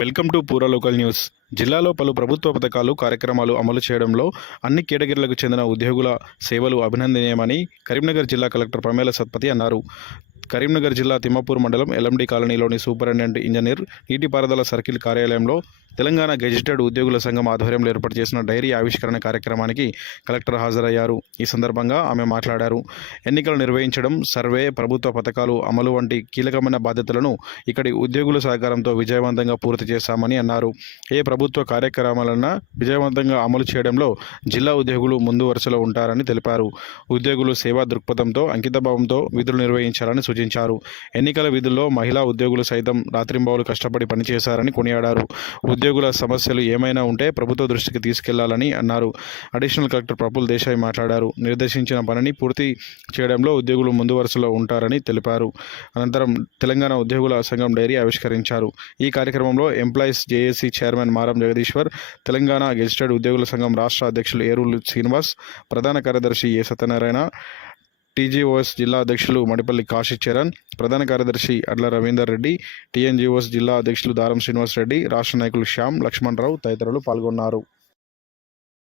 Welcome to Pura local news. జిల్లాలో పలు ప్రభుత్వ పథకాలు కార్యక్రమాలు అమలు చేయడంలో అన్ని కేటగిరీలకు చెందిన ఉద్యోగుల సేవలు అభినందనీయమని కరీంనగర్ జిల్లా కలెక్టర్ ప్రమేల సత్పతి అన్నారు. కరీంనగర్ జిల్లా తిమ్మపూర్ మండలం ఎల్ఎండి కాలనీలోని సూపరింటెండెంట్ ఇంజనీర్ నీటిపారుదల సర్కిల్ కార్యాలయంలో తెలంగాణ గెజిటెడ్ ఉద్యోగుల సంఘం ఆధ్వర్యంలో ఏర్పాటు చేసిన డైరీ ఆవిష్కరణ కార్యక్రమానికి కలెక్టర్ హాజరయ్యారు. ఈ సందర్భంగా ఆమె మాట్లాడారు. ఎన్నికలు నిర్వహించడం సర్వే ప్రభుత్వ పథకాలు అమలు వంటి కీలకమైన బాధ్యతలను ఇక్కడి ఉద్యోగుల సహకారంతో విజయవంతంగా పూర్తి చేశామని అన్నారు. ఏ ప్రభుత్వ కార్యక్రమాలన్నా విజయవంతంగా అమలు చేయడంలో జిల్లా ఉద్యోగులు ముందు వరుసలో ఉంటారని తెలిపారు. ఉద్యోగులు సేవా దృక్పథంతో అంకితభావంతో విధులు నిర్వహించాలని సూచించారు. ఎన్నికల విధుల్లో మహిళా ఉద్యోగులు సైతం రాత్రింబావులు కష్టపడి పనిచేశారని కొనియాడారు. ఉద్యోగుల సమస్యలు ఏమైనా ఉంటే ప్రభుత్వ దృష్టికి తీసుకెళ్ళాలని అన్నారు. అడిషనల్ కలెక్టర్ ప్రఫుల్ దేశాయ్ మాట్లాడారు. నిర్దేశించిన పనిని పూర్తి చేయడంలో ఉద్యోగులు ముందు వరుసలో ఉంటారని తెలిపారు. అనంతరం తెలంగాణ ఉద్యోగుల సంఘం డైరీ ఆవిష్కరించారు. ఈ కార్యక్రమంలో ఎంప్లాయీస్ జేఏసీ చైర్మన్ మారం జగదీశ్వర్ తెలంగాణ గెజిటెడ్ ఉద్యోగుల సంఘం రాష్ట్ర అధ్యక్షులు ఏరూలు శ్రీనివాస్ ప్రధాన కార్యదర్శి ఏ సత్యనారాయణ టీజీఓఎస్ జిల్లా అధ్యక్షులు మడిపల్లి కాశీ చరణ్ ప్రధాన కార్యదర్శి అడ్ల రవీందర్ రెడ్డి టీఎన్జీఓఎస్ జిల్లా అధ్యక్షులు దారం శ్రీనివాస్ రెడ్డి రాష్ట్ర నాయకులు శ్యామ్ లక్ష్మణరావు తదితరులు పాల్గొన్నారు.